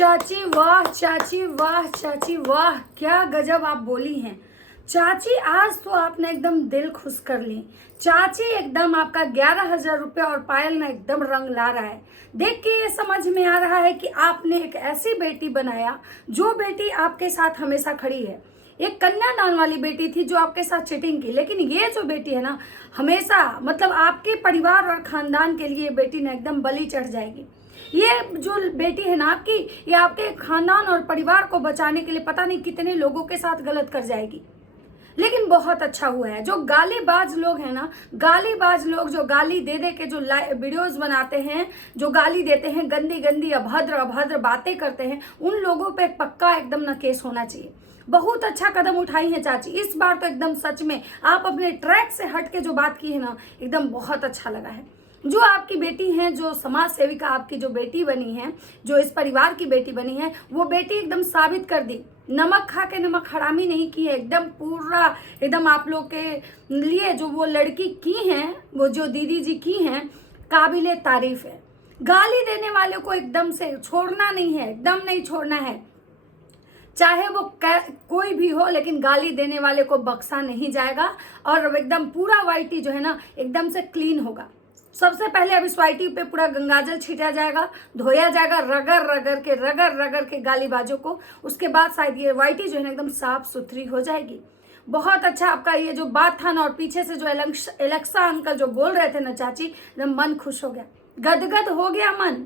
चाची वाह, चाची वाह, चाची वाह, क्या गजब आप बोली हैं चाची। आज तो आपने एकदम दिल खुश कर ली चाची। एकदम आपका 11,000 रुपये और पायल ना एकदम रंग ला रहा है। देख के ये समझ में आ रहा है कि आपने एक ऐसी बेटी बनाया जो बेटी आपके साथ हमेशा खड़ी है। एक कन्यादान वाली बेटी थी जो आपके साथ चीटिंग की, लेकिन ये जो बेटी है ना हमेशा मतलब आपके परिवार और खानदान के लिए बेटी ना एकदम बलि चढ़ जाएगी। ये जो बेटी है ना आपकी, ये आपके खानदान और परिवार को बचाने के लिए पता नहीं कितने लोगों के साथ गलत कर जाएगी। लेकिन बहुत अच्छा हुआ है। जो गालीबाज लोग हैं ना, गालीबाज लोग जो गाली दे दे के जो वीडियोस बनाते हैं, जो गाली देते हैं, गंदी गंदी अभद्र अभद्र बातें करते हैं, उन लोगों पे पक्का एकदम ना केस होना चाहिए। बहुत अच्छा कदम उठाई है चाची इस बार तो एकदम सच में आप अपने ट्रैक से हट के जो बात की है ना एकदम बहुत अच्छा लगा है। जो आपकी बेटी हैं, जो समाज सेविका आपकी जो बेटी बनी है, जो इस परिवार की बेटी बनी है, वो बेटी एकदम साबित कर दी। नमक खा के नमक हरामी नहीं की है। एकदम पूरा एकदम आप लोग के लिए जो वो लड़की की हैं, वो जो दीदी जी की हैं, काबिले तारीफ है। गाली देने वाले को एकदम से छोड़ना नहीं है, एकदम नहीं छोड़ना है, चाहे वो कोई भी हो, लेकिन गाली देने वाले को बख्शा नहीं जाएगा। और एकदम पूरा वाइटी जो है ना एकदम से क्लीन होगा। सबसे पहले अब इस वाइटी पे पूरा गंगाजल छीटा जाएगा, धोया जाएगा रगड़ रगड़ के गालीबाजों को। उसके बाद शायद ये वाइटी जो है ना एकदम साफ सुथरी हो जाएगी। बहुत अच्छा आपका ये जो बात था ना, और पीछे से जो एलेक्सा अंकल जो बोल रहे थे ना चाची, एकदम मन खुश हो गया, गदगद हो गया मन।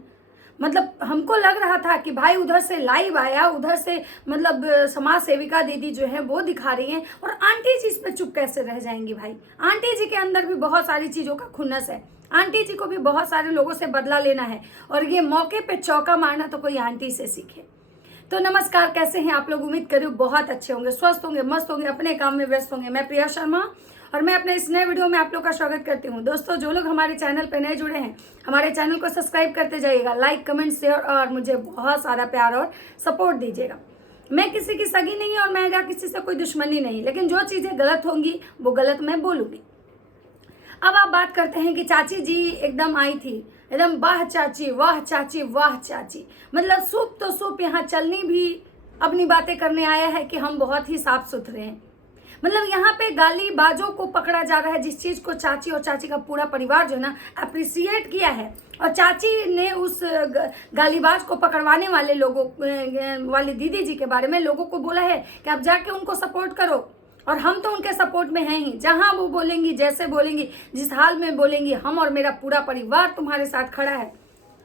मतलब हमको लग रहा था कि भाई उधर से लाइव आया, उधर से मतलब समाज सेविका दीदी जो है वो दिखा रही हैं, और आंटी जी इस पे चुप कैसे रह जाएंगी। भाई आंटी जी के अंदर भी बहुत सारी चीज़ों का खुन्नस है। आंटी जी को भी बहुत सारे लोगों से बदला लेना है, और ये मौके पे चौका मारना तो कोई आंटी से सीखे। तो नमस्कार, कैसे हैं आप लोग? उम्मीद करूँ बहुत अच्छे होंगे, स्वस्थ होंगे, मस्त होंगे, अपने काम में व्यस्त होंगे। मैं प्रिया शर्मा और मैं अपने इस नए वीडियो में आप लोग का स्वागत करती हूँ। दोस्तों, जो लोग हमारे चैनल पे नए जुड़े हैं, हमारे चैनल को सब्सक्राइब करते जाइएगा, लाइक कमेंट शेयर और मुझे बहुत सारा प्यार और सपोर्ट दीजिएगा। मैं किसी की सगी नहीं और मेरा किसी से कोई दुश्मनी नहीं, लेकिन जो चीज़ें गलत होंगी वो गलत मैं बोलूँगी। अब आप बात करते हैं कि चाची जी एकदम आई थी, एकदम वाह चाची वाह, चाची वाह चाची। मतलब सूप तो सूप, यहाँ चलनी भी अपनी बातें करने आया है कि हम बहुत ही साफ सुथरे हैं। मतलब यहाँ पे गालीबाजों को पकड़ा जा रहा है, जिस चीज़ को चाची और चाची का पूरा परिवार जो है ना अप्रिसिएट किया है। और चाची ने उस गालीबाज को पकड़वाने वाले लोगों वाली दीदी जी के बारे में लोगों को बोला है कि आप जाके उनको सपोर्ट करो। और हम तो उनके सपोर्ट में हैं ही। जहां वो बोलेंगी, जैसे बोलेंगी, जिस हाल में बोलेंगी, हम और मेरा पूरा परिवार तुम्हारे साथ खड़ा है।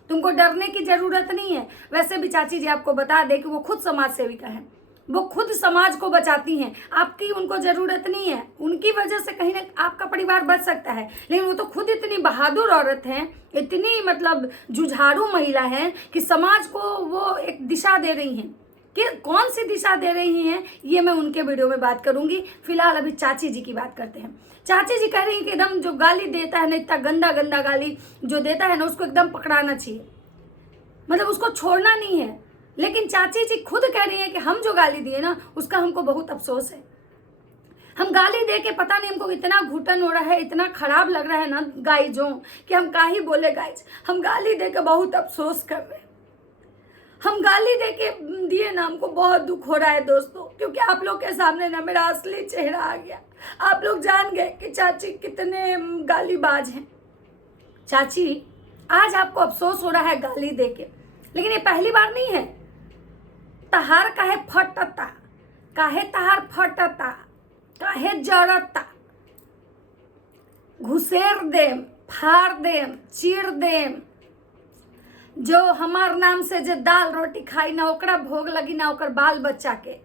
तुमको डरने की जरूरत नहीं है। वैसे भी चाची जी आपको बता दे कि वो खुद समाज सेविका है, वो खुद समाज को बचाती हैं। आपकी उनको जरूरत नहीं है। उनकी वजह से कहीं ना आपका परिवार बच सकता है, लेकिन वो तो खुद इतनी बहादुर औरत हैं, इतनी मतलब जुझारू महिला हैं कि समाज को वो एक दिशा दे रही हैं। कि कौन सी दिशा दे रही हैं ये मैं उनके वीडियो में बात करूंगी। फिलहाल अभी चाची जी की बात करते हैं। चाची जी कह रही हैं कि एकदम जो गाली देता है ना, इतना गंदा गंदा गाली जो देता है ना, उसको एकदम पकड़ाना चाहिए, मतलब उसको छोड़ना नहीं है। लेकिन चाची जी खुद कह रही हैं कि हम जो गाली दिए ना उसका हमको बहुत अफसोस है। हम गाली दे के पता नहीं हमको इतना घुटन हो रहा है, इतना खराब लग रहा है ना गाइजों, कि हम का ही बोले गाइज। हम गाली दे के बहुत अफसोस कर रहे हैं। हम गाली दे के दिए ना, हमको बहुत दुख हो रहा है दोस्तों, क्योंकि आप लोग के सामने ना मेरा असली चेहरा आ गया। आप लोग जान गए कि चाची कितने गालीबाज हैं। चाची, आज आपको अफसोस हो रहा है गाली दे के, लेकिन ये पहली बार नहीं है। तहार काहे फटता, काहे तहार फटता, काहे जड़ता, घुसेर देम, फाड़ देम, चीर देम। जो हमार नाम से जो दाल रोटी खाई ना ओकरा भोग लगी ना ओकर बाल बच्चा के।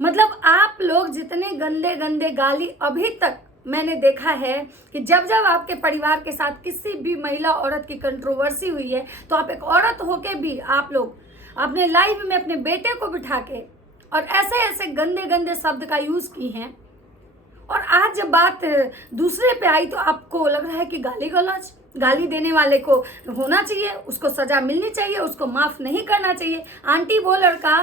मतलब आप लोग जितने गंदे गंदे गाली अभी तक मैंने देखा है कि जब जब आपके परिवार के साथ किसी भी महिला औरत की कंट्रोवर्सी हुई है, तो आप एक औरत होके भी आप लोग अपने लाइफ में अपने बेटे को बिठा के और ऐसे ऐसे गंदे गंदे शब्द का यूज की हैं। और आज जब बात दूसरे पे आई तो आपको लग रहा है कि गाली गलौज, गाली देने वाले को होना चाहिए, उसको सजा मिलनी चाहिए, उसको माफ नहीं करना चाहिए। आंटी वो लड़का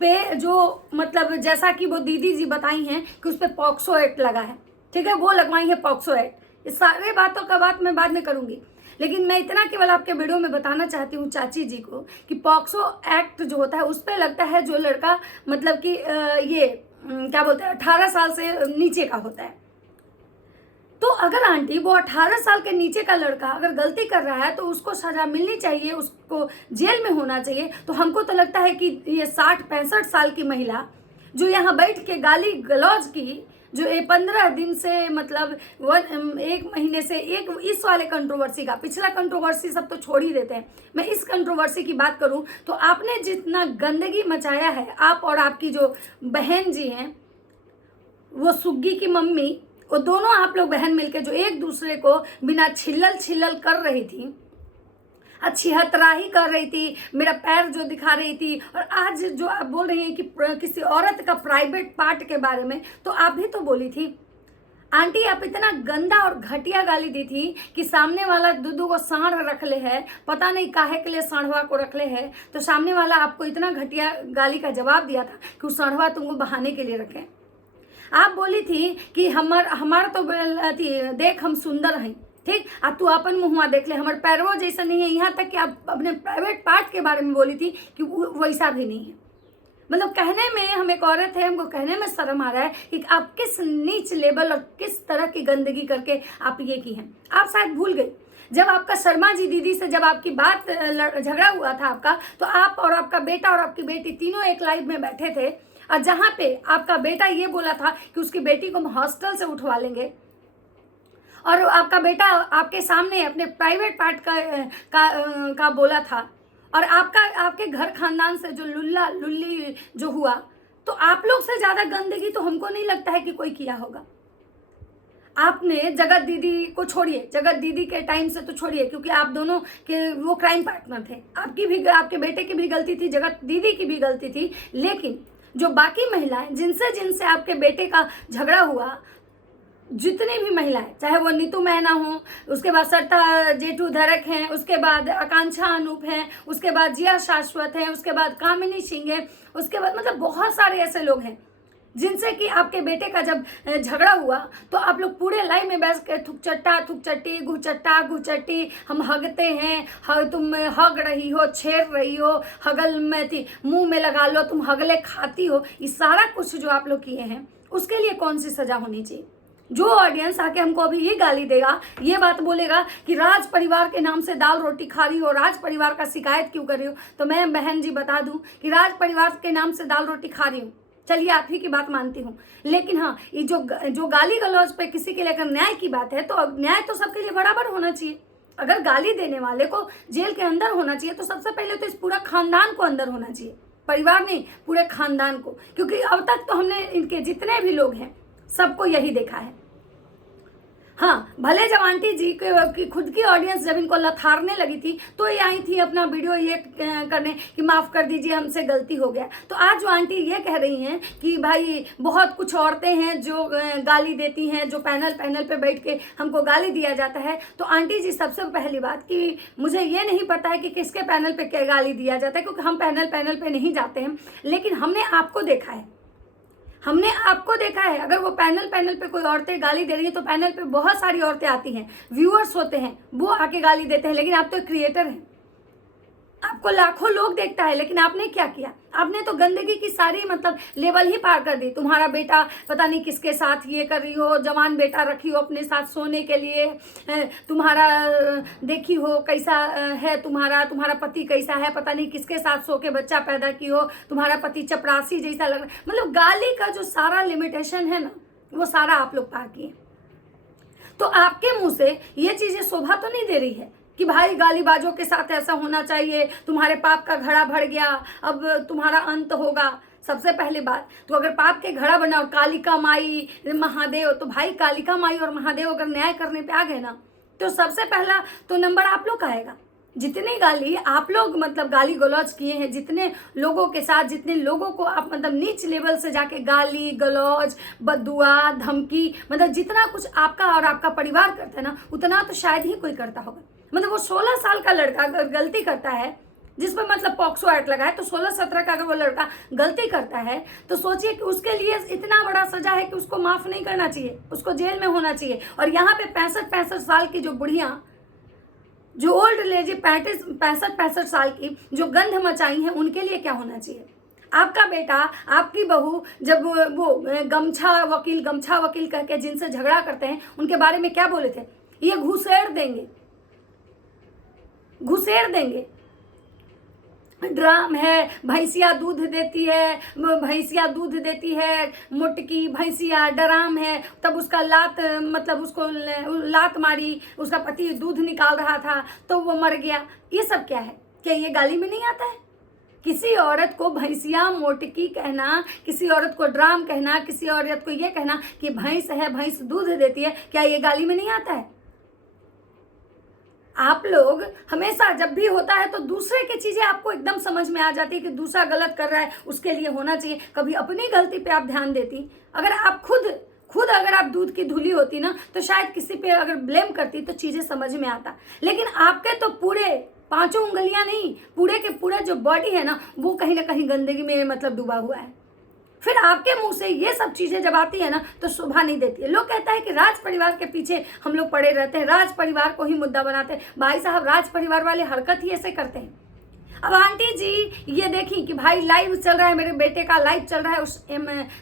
पे जो मतलब जैसा कि वो दीदी जी बताई हैं कि उस पर पॉक्सो एक्ट लगा है, ठीक है, वो लगवाई है पॉक्सो एक्ट। इस सारे बातों का बात मैं बाद में करूंगी, लेकिन मैं इतना केवल आपके वीडियो में बताना चाहती हूँ चाची जी को कि पॉक्सो एक्ट जो होता है उस पर लगता है जो लड़का मतलब कि क्या बोलते हैं 18 साल से नीचे का होता है। तो अगर आंटी वो 18 साल के नीचे का लड़का अगर गलती कर रहा है तो उसको सजा मिलनी चाहिए, उसको जेल में होना चाहिए। तो हमको तो लगता है कि ये 60-65 साल की महिला जो यहाँ बैठ के गाली गलौज की, जो ये 15 दिन से मतलब 1 महीने से एक इस वाले कंट्रोवर्सी का, पिछला कंट्रोवर्सी सब तो छोड़ ही देते हैं, मैं इस कंट्रोवर्सी की बात करूं तो आपने जितना गंदगी मचाया है, आप और आपकी जो बहन जी हैं वो सुग्गी की मम्मी, वो दोनों आप लोग बहन मिलके जो एक दूसरे को बिना छिल्लल कर रही थी, अच्छी हतराही कर रही थी, मेरा पैर जो दिखा रही थी, और आज जो आप बोल रही हैं कि किसी औरत का प्राइवेट पार्ट के बारे में, तो आप भी तो बोली थी आंटी। आप इतना गंदा और घटिया गाली दी थी कि सामने वाला दूधू को साढ़ रख ले है, पता नहीं काहे के लिए साढ़वा को रख ले है, तो सामने वाला आपको इतना घटिया गाली का जवाब दिया था कि उस साढ़वा तुमको बहाने के लिए रखे। आप बोली थी कि हमार तो देख हम सुंदर हैं, ठीक, अब तू अपन मुँह देख ले, हमारे पैरवो जैसा नहीं है। यहाँ तक कि आप अपने प्राइवेट पार्ट के बारे में बोली थी कि वैसा भी नहीं है। मतलब कहने में हम एक औरत है, हमको कहने में शर्म आ रहा है कि आप किस नीच लेवल और किस तरह की गंदगी करके आप ये की हैं। आप शायद भूल गई जब आपका शर्मा जी दीदी से जब आपकी बात झगड़ा हुआ था आपका, तो आप और आपका बेटा और आपकी बेटी तीनों एक लाइव में बैठे थे, और जहाँ पे आपका बेटा ये बोला था कि उसकी बेटी को हम हॉस्टल से उठवा लेंगे, और आपका बेटा आपके सामने अपने प्राइवेट पार्ट का बोला था, और आपके घर खानदान से जो लुल्ली जो हुआ, तो आप लोग से ज़्यादा गंदगी तो हमको नहीं लगता है कि कोई किया होगा। आपने जगत दीदी को छोड़िए, जगत दीदी के टाइम से तो छोड़िए, क्योंकि आप दोनों के वो क्राइम पार्टनर थे, आपकी भी, आपके बेटे की भी गलती थी, जगत दीदी की भी गलती थी। लेकिन जो बाकी महिलाएं जिनसे आपके बेटे का झगड़ा हुआ, जितनी भी महिलाएं, चाहे वो नीतू मैना हो, उसके बाद सरिता जेठू धरक हैं, उसके बाद आकांक्षा अनूप हैं, उसके बाद जिया शाश्वत हैं, उसके बाद कामिनी सिंह है, उसके बाद मतलब बहुत सारे ऐसे लोग हैं जिनसे कि आपके बेटे का जब झगड़ा हुआ तो आप लोग पूरे लाइन में बैठ के थुक चट्टी घुचट्टी हम हगते हैं, तुम हग रही हो, छेड़ रही हो, हगल में थी मुंह में लगा लो, तुम हगले खाती हो, ये सारा कुछ जो आप लोग किए हैं उसके लिए कौन सी सजा होनी चाहिए? जो ऑडियंस आके हमको अभी ये गाली देगा, ये बात बोलेगा कि राज परिवार के नाम से दाल रोटी खा रही हो, राज परिवार का शिकायत क्यों कर रही हो, तो मैं बहन जी बता दूं कि राज परिवार के नाम से दाल रोटी खा रही हूँ, चलिए आप ही की बात मानती हूँ। लेकिन हाँ, ये जो गाली गलौज पे किसी के लेकर न्याय की बात है, तो न्याय तो सबके लिए बराबर होना चाहिए। अगर गाली देने वाले को जेल के अंदर होना चाहिए तो सबसे पहले तो इस पूरा खानदान को अंदर होना चाहिए, परिवार नहीं, पूरे खानदान को, क्योंकि अब तक तो हमने इनके जितने भी लोग हैं सबको यही देखा है। हाँ, भले जब आंटी जी की खुद की ऑडियंस जब इनको लथारने लगी थी तो ये आई थी अपना वीडियो ये करने कि माफ़ कर दीजिए हमसे गलती हो गया, तो आज जो आंटी ये कह रही हैं कि भाई बहुत कुछ औरतें हैं जो गाली देती हैं, जो पैनल पे बैठ के हमको गाली दिया जाता है, तो आंटी जी सबसे पहली बात कि मुझे ये नहीं पता है कि किसके पैनल पे क्या गाली दिया जाता है, क्योंकि हम पैनल पे नहीं जाते हैं, लेकिन हमने आपको देखा है, अगर वो पैनल पे कोई औरतें गाली दे रही है तो पैनल पे बहुत सारी औरतें आती हैं, व्यूअर्स होते हैं, वो आके गाली देते हैं, लेकिन आप तो क्रिएटर हैं, आपको लाखों लोग देखता है, लेकिन आपने क्या किया? आपने तो गंदगी की सारी मतलब लेवल ही पार कर दी। तुम्हारा बेटा पता नहीं किसके साथ ये कर रही हो, जवान बेटा रखी हो अपने साथ सोने के लिए, तुम्हारा देखी हो कैसा है, तुम्हारा पति कैसा है, पता नहीं किसके साथ सो के बच्चा पैदा की हो, तुम्हारा पति चपरासी जैसा लग रहा, मतलब गाली का जो सारा लिमिटेशन है ना, वो सारा आप लोग पार किए। तो आपके मुंह से ये चीजें शोभा तो नहीं दे रही है कि भाई गालीबाजों के साथ ऐसा होना चाहिए, तुम्हारे पाप का घड़ा भर गया, अब तुम्हारा अंत होगा। सबसे पहली बात तो अगर पाप के घड़ा बना और कालिका माई महादेव, तो भाई कालिका माई और महादेव अगर न्याय करने पे आ गए ना, तो सबसे पहला तो नंबर आप लोग का आएगा। जितनी गाली आप लोग मतलब गाली गलौज किए हैं, जितने लोगों के साथ, जितने लोगों को आप मतलब नीच लेवल से जाके गाली गलौज, बददुआ, धमकी, मतलब जितना कुछ आपका और आपका परिवार करता है ना, उतना तो शायद ही कोई करता होगा। मतलब वो 16 साल का लड़का अगर गलती करता है, जिसमें मतलब पॉक्सो एक्ट लगा है, तो 16-17 का अगर वो लड़का गलती करता है, तो सोचिए कि उसके लिए इतना बड़ा सजा है कि उसको माफ नहीं करना चाहिए, उसको जेल में होना चाहिए। और यहाँ पे 65 साल की जो बुढ़िया जो ओल्ड लेडी 65 साल की जो गंध मचाई है, उनके लिए क्या होना चाहिए? आपका बेटा, आपकी बहू जब वो गमछा वकील कह के जिनसे झगड़ा करते हैं, उनके बारे में क्या बोले थे? ये घुसेड़ देंगे। ड्राम है, भैंसिया दूध देती है, मुटकी भैंसिया ड्राम है, तब उसका उसको लात मारी, उसका पति दूध निकाल रहा था तो वो मर गया। ये सब क्या है? क्या ये गाली में नहीं आता है? किसी औरत को भैंसिया मोटकी कहना, किसी औरत को ड्राम कहना, किसी औरत को ये कहना कि भैंस है, भैंस दूध देती है, क्या ये गाली में नहीं आता है? आप लोग हमेशा जब भी होता है तो दूसरे की चीजें आपको एकदम समझ में आ जाती है कि दूसरा गलत कर रहा है, उसके लिए होना चाहिए। कभी अपनी गलती पे आप ध्यान देती? अगर आप खुद अगर आप दूध की धुली होती ना, तो शायद किसी पे अगर ब्लेम करती तो चीजें समझ में आता। लेकिन आपके तो पूरे 5 उंगलियां नहीं, पूरे के पूरा जो बॉडी है ना, वो कहीं ना कहीं गंदगी में डूबा हुआ है। फिर आपके मुंह से ये सब चीजें जब आती है ना, तो शोभा नहीं देती है। लोग कहता है कि राज परिवार के पीछे हम लोग पड़े रहते हैं, राज परिवार को ही मुद्दा बनाते हैं। भाई साहब, राज परिवार वाले हरकत ही ऐसे करते हैं। अब आंटी जी ये देखी कि भाई लाइव चल रहा है, मेरे बेटे का लाइव चल रहा है उस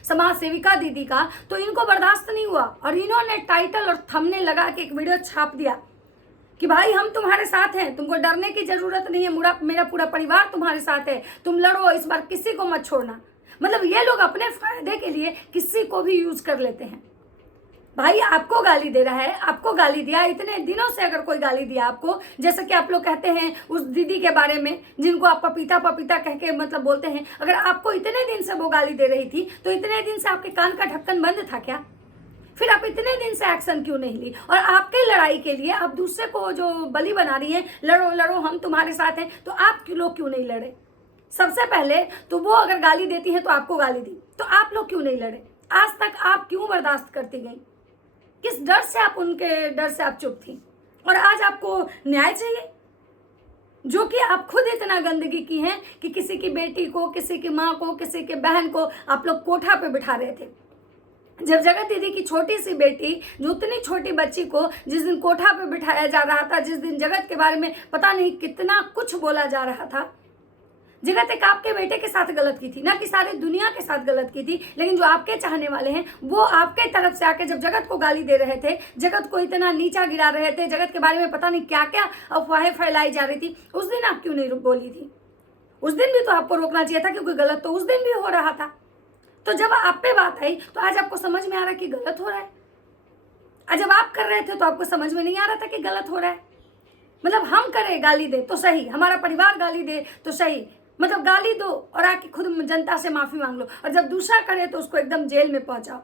समाज सेविका दीदी का, तो इनको बर्दाश्त नहीं हुआ और इन्होंने टाइटल और थंबनेल लगा के एक वीडियो छाप दिया कि भाई हम तुम्हारे साथ हैं, तुमको डरने की जरूरत नहीं है, मेरा पूरा परिवार तुम्हारे साथ है, तुम लड़ो, इस बार किसी को मत छोड़ना। मतलब ये लोग अपने फायदे के लिए किसी को भी यूज कर लेते हैं। भाई आपको गाली दे रहा है, आपको गाली दिया, इतने दिनों से अगर कोई गाली दिया आपको, जैसे कि आप लोग कहते हैं उस दीदी के बारे में जिनको आप पपीता कह के बोलते हैं, अगर आपको इतने दिन से वो गाली दे रही थी तो इतने दिन से आपके कान का ढक्कन बंद था क्या? फिर आप इतने दिन से एक्शन क्यों नहीं ली? और आपके लड़ाई के लिए आप दूसरे को जो बलि बना रही हैं, लड़ो हम तुम्हारे साथ हैं, तो आप लोग क्यों नहीं लड़े? सबसे पहले तो वो अगर गाली देती है तो आपको गाली दी, तो आप लोग क्यों नहीं लड़े? आज तक आप क्यों बर्दाश्त करती गई? किस डर से आप उनके डर से आप चुप थी? और आज आपको न्याय चाहिए, जो कि आप खुद इतना गंदगी की है कि किसी की बेटी को, किसी की माँ को, किसी के बहन को आप लोग कोठा पे बिठा रहे थे। जब जगत दीदी की छोटी सी बेटी, जो उतनी छोटी बच्ची को जिस दिन कोठा पे बिठाया जा रहा था, जिस दिन जगत के बारे में पता नहीं कितना कुछ बोला जा रहा था, जगत एक आपके बेटे के साथ गलत की थी, ना कि सारी दुनिया के साथ गलत की थी। लेकिन जो आपके चाहने वाले हैं वो आपके तरफ से आके जब जगत को गाली दे रहे थे, जगत को इतना नीचा गिरा रहे थे, जगत के बारे में पता नहीं क्या क्या अफवाहें फैलाई जा रही थी, उस दिन आप क्यों नहीं बोली थी? उस दिन भी तो आपको रोकना चाहिए था, क्योंकि गलत तो उस दिन भी हो रहा था। तो जब आप पे बात आई तो आज आपको समझ में आ रहा है कि गलत हो रहा है। आज जब आप कर रहे थे तो आपको समझ में नहीं आ रहा था कि गलत हो रहा है। मतलब हम करें गाली दे तो सही, हमारा परिवार गाली दे तो सही, मतलब गाली दो और आके खुद जनता से माफी मांग लो, और जब दूसरा करे तो उसको एकदम जेल में पहुंचाओ।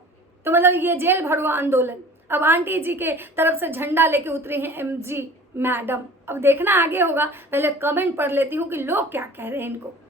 तो मतलब ये जेल भरो आंदोलन। अब आंटी जी के तरफ से झंडा लेके उतरे हैं MG मैडम। अब देखना आगे होगा, पहले कमेंट पढ़ लेती हूँ कि लोग क्या कह रहे हैं इनको।